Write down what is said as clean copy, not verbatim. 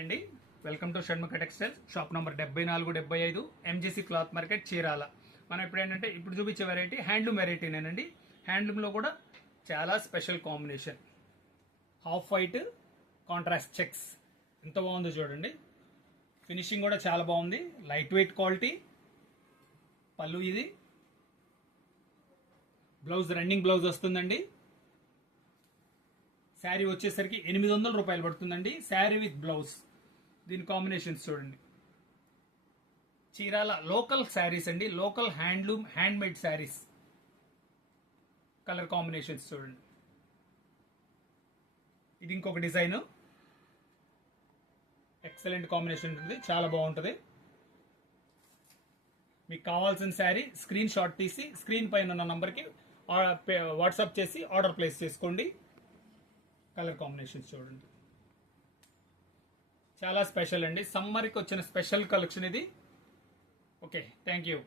అండి, welcome to Shanmukha textiles. Shop number 74-75 MGC cloth market Chirala. మనం ఇప్పుడు చూపించే వెరైటీ హ్యాండ్లూమ్ వెరైటీనేనండి. హ్యాండ్లూమ్లో కూడా చాలా special combination, half white contrast checks. ఎంత బాగుందో చూడండి. ఫినిషింగ్ కూడా చాలా బాగుంది, లైట్ వెయిట్ క్వాలిటీ. పళ్ళు ఇది, బ్లౌజ్ రన్నింగ్ బ్లౌజ్ వస్తుందండి. శారీ వచ్చేసరికి 800 రూపాయలు పడుతుందండి, శారీ విత్ బ్లౌజ్. దీని కాంబినేషన్స్ చూడండి. చీరాల లోకల్ శారీస్ అండి, local handloom hand made saris. Colour combinations చూడండి. ఇది ఇంకొక డిజైన్, ఎక్సలెంట్ కాంబినేషన్ ఉంటుంది, చాలా బాగుంటుంది. మీకు కావాల్సిన శారీ స్క్రీన్ షాట్ తీసి స్క్రీన్ పైన ఉన్న నంబర్కి వాట్సాప్ చేసి ఆర్డర్ ప్లేస్ చేసుకోండి. కలర్ కాంబినేషన్స్ చూడండి, చాలా స్పెషల్ అండి. సమ్మర్కి వచ్చిన స్పెషల్ కలెక్షన్ ఇది. Okay, thank you.